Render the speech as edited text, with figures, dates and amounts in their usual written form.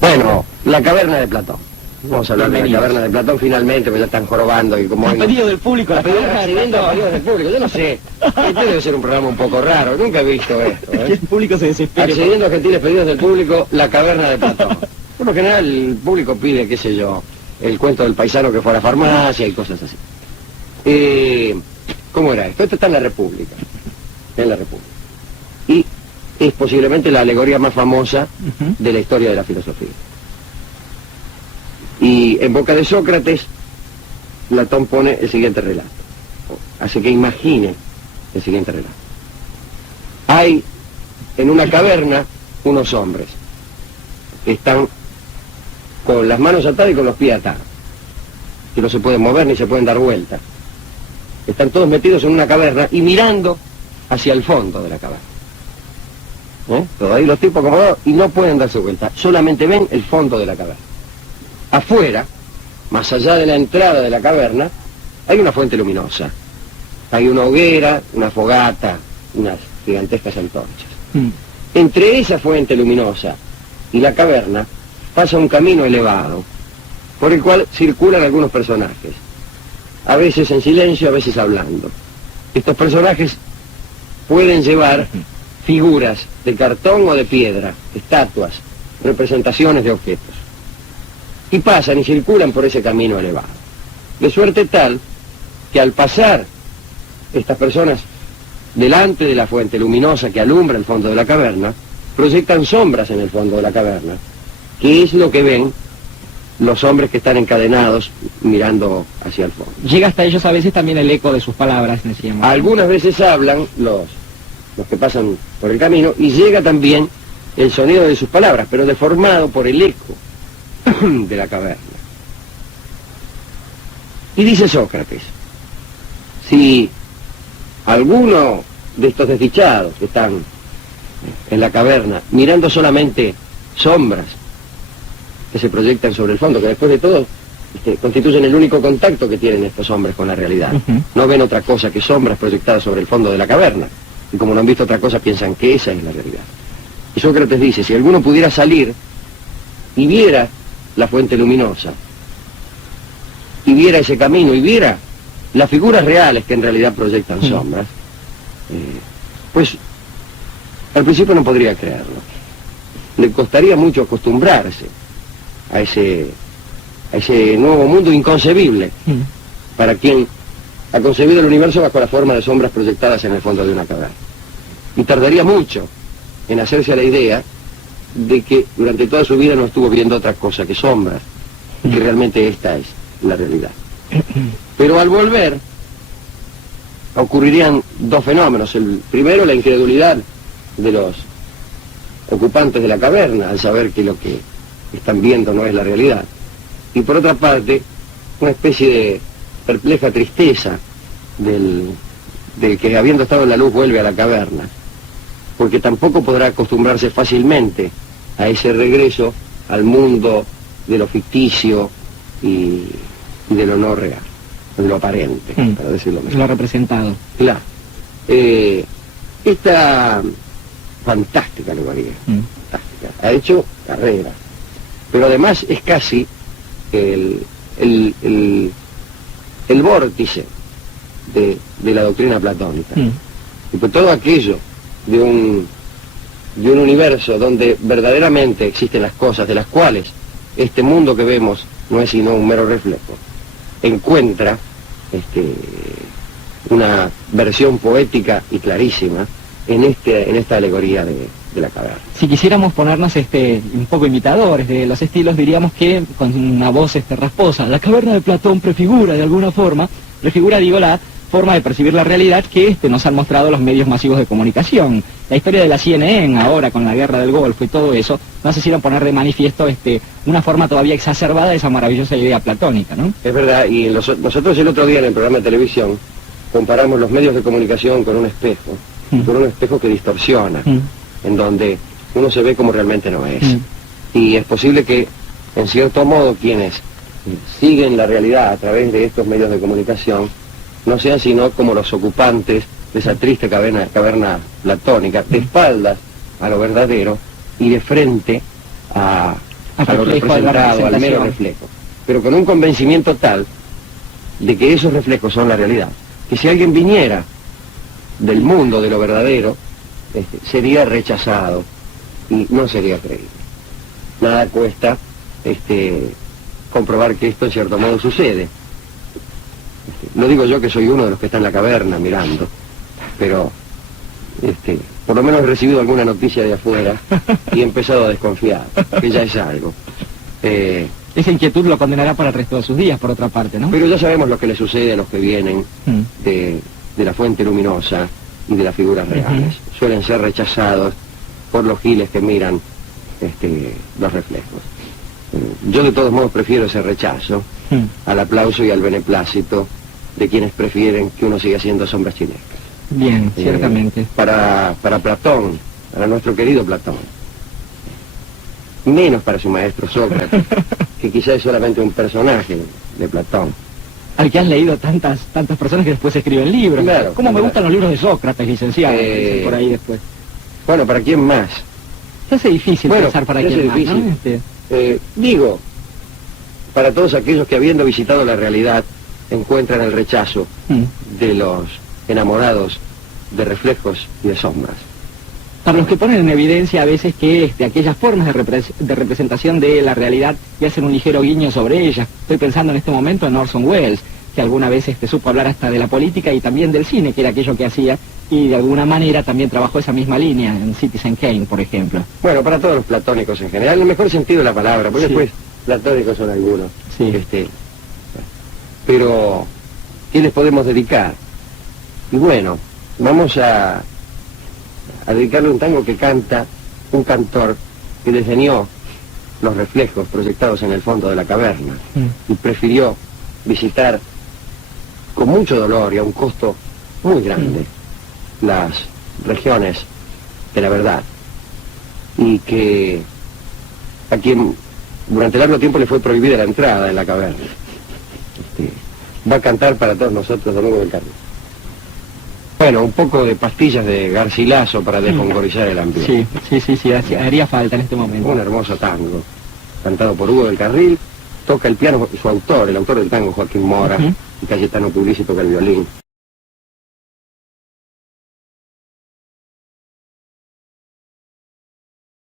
Bueno, la caverna de Platón. Vamos a hablar de la caverna de Platón finalmente, porque ya están jorobando y como... El pedido del público, la caverna de Platón. Pedidos del público, yo no sé. Este debe ser un programa un poco raro, nunca he visto esto. Que el público se desespere. Accediendo a gentiles pedidos del público, la caverna de Platón. Por lo general el público pide, qué sé yo, el cuento del paisano que fue a la farmacia y cosas así. ¿Cómo era esto? Esto está en la República. En la República. Y es posiblemente la alegoría más famosa de la historia de la filosofía. Y en boca de Sócrates, Platón pone el siguiente relato. Hace que imagine el siguiente relato. Hay en una caverna unos hombres que están con las manos atadas y con los pies atados, que no se pueden mover ni se pueden dar vuelta. Están todos metidos en una caverna y mirando hacia el fondo de la caverna. Todos ahí los tipos acomodados y no pueden darse vuelta, solamente ven el fondo de la caverna. Afuera, más allá de la entrada de la caverna, hay una fuente luminosa. Hay una hoguera, una fogata, unas gigantescas antorchas. Entre esa fuente luminosa y la caverna pasa un camino elevado, por el cual circulan algunos personajes, a veces en silencio, a veces hablando. Estos personajes pueden llevar figuras de cartón o de piedra, estatuas, representaciones de objetos. Y pasan y circulan por ese camino elevado. De suerte tal que al pasar estas personas delante de la fuente luminosa que alumbra el fondo de la caverna, proyectan sombras en el fondo de la caverna, que es lo que ven los hombres que están encadenados mirando hacia el fondo. Llega hasta ellos a veces también el eco de sus palabras, decíamos. Algunas veces hablan los que pasan por el camino y llega también el sonido de sus palabras, pero deformado por el eco de la caverna. Y dice Sócrates, si alguno de estos desdichados que están en la caverna mirando solamente sombras que se proyectan sobre el fondo, que después de todo constituyen el único contacto que tienen estos hombres con la realidad, no ven otra cosa que sombras proyectadas sobre el fondo de la caverna, y como no han visto otra cosa piensan que esa es la realidad. Y Sócrates dice, si alguno pudiera salir y viera la fuente luminosa, y viera ese camino, y viera las figuras reales que en realidad proyectan sombras, pues al principio no podría creerlo. Le costaría mucho acostumbrarse a ese nuevo mundo inconcebible para quien ha concebido el universo bajo la forma de sombras proyectadas en el fondo de una caverna. Y tardaría mucho en hacerse a la idea de que durante toda su vida no estuvo viendo otra cosa que sombras, y que realmente esta es la realidad. Pero al volver ocurrirían dos fenómenos. El primero, la incredulidad de los ocupantes de la caverna al saber que lo que están viendo no es la realidad. Y por otra parte, una especie de perpleja tristeza del que habiendo estado en la luz vuelve a la caverna, porque tampoco podrá acostumbrarse fácilmente a ese regreso al mundo de lo ficticio y de lo no real, de lo aparente, para decirlo mejor. Lo representado. Claro. Esta fantástica alegoría, fantástica, ha hecho carrera, pero además es casi el vórtice de la doctrina platónica. Y pues todo aquello de un universo donde verdaderamente existen las cosas de las cuales este mundo que vemos no es sino un mero reflejo, encuentra una versión poética y clarísima en esta alegoría de la caverna. Si quisiéramos ponernos un poco imitadores de los estilos, diríamos que con una voz rasposa, la caverna de Platón prefigura de alguna forma, digo, la forma de percibir la realidad que nos han mostrado los medios masivos de comunicación. La historia de la CNN ahora con la guerra del Golfo y todo eso nos hicieron poner de manifiesto una forma todavía exacerbada de esa maravillosa idea platónica, ¿no? Es verdad, y nosotros el otro día en el programa de televisión comparamos los medios de comunicación con un espejo que distorsiona, en donde uno se ve como realmente no es. Y es posible que, en cierto modo, quienes siguen la realidad a través de estos medios de comunicación no sean sino como los ocupantes de esa triste caverna platónica, de espaldas a lo verdadero y de frente a lo reflejo de la representado, al mero representación. reflejo, pero con un convencimiento tal de que esos reflejos son la realidad, que si alguien viniera del mundo, de lo verdadero, sería rechazado y no sería creíble. Nada cuesta comprobar que esto en cierto modo sucede. No digo yo que soy uno de los que está en la caverna mirando, pero por lo menos he recibido alguna noticia de afuera y he empezado a desconfiar, que ya es algo. Esa inquietud lo condenará para el resto de sus días, por otra parte, ¿no? Pero ya sabemos lo que le sucede a los que vienen de la fuente luminosa y de las figuras reales. Suelen ser rechazados por los giles que miran los reflejos. Yo de todos modos prefiero ese rechazo al aplauso y al beneplácito de quienes prefieren que uno siga haciendo sombras chinescas. Bien, ciertamente. Para Platón, para nuestro querido Platón, menos para su maestro Sócrates, que quizás es solamente un personaje de Platón. Al que han leído tantas personas que después escriben libros. Claro, ¿Cómo me claro. gustan los libros de Sócrates, licenciado? Dicen por ahí después. Bueno, ¿para quién más? Se hace difícil Bueno, pensar para se hace quién más, difícil. ¿no? Digo, para todos aquellos que habiendo visitado la realidad encuentran el rechazo de los enamorados de reflejos y de sombras. Para los que ponen en evidencia a veces que aquellas formas de representación de la realidad y hacen un ligero guiño sobre ellas. Estoy pensando en este momento en Orson Welles, que alguna vez supo hablar hasta de la política y también del cine, que era aquello que hacía, y de alguna manera también trabajó esa misma línea en Citizen Kane, por ejemplo. Bueno, para todos los platónicos en general, en el mejor sentido de la palabra, porque Sí. después platónicos son algunos. Sí. Pero, ¿qué les podemos dedicar? Y bueno, vamos a dedicarle un tango que canta un cantor que diseñó los reflejos proyectados en el fondo de la caverna y prefirió visitar con mucho dolor y a un costo muy grande las regiones de la verdad, y que a quien durante largo tiempo le fue prohibida la entrada en la caverna. Va a cantar para todos nosotros Domingo del Carril. Bueno, un poco de pastillas de Garcilaso para descongorizar el ambiente. Sí, haría falta en este momento. Un hermoso tango, cantado por Hugo del Carril. Toca el piano su autor, el autor del tango, Joaquín Mora, y Cayetano Puglisi toca el violín.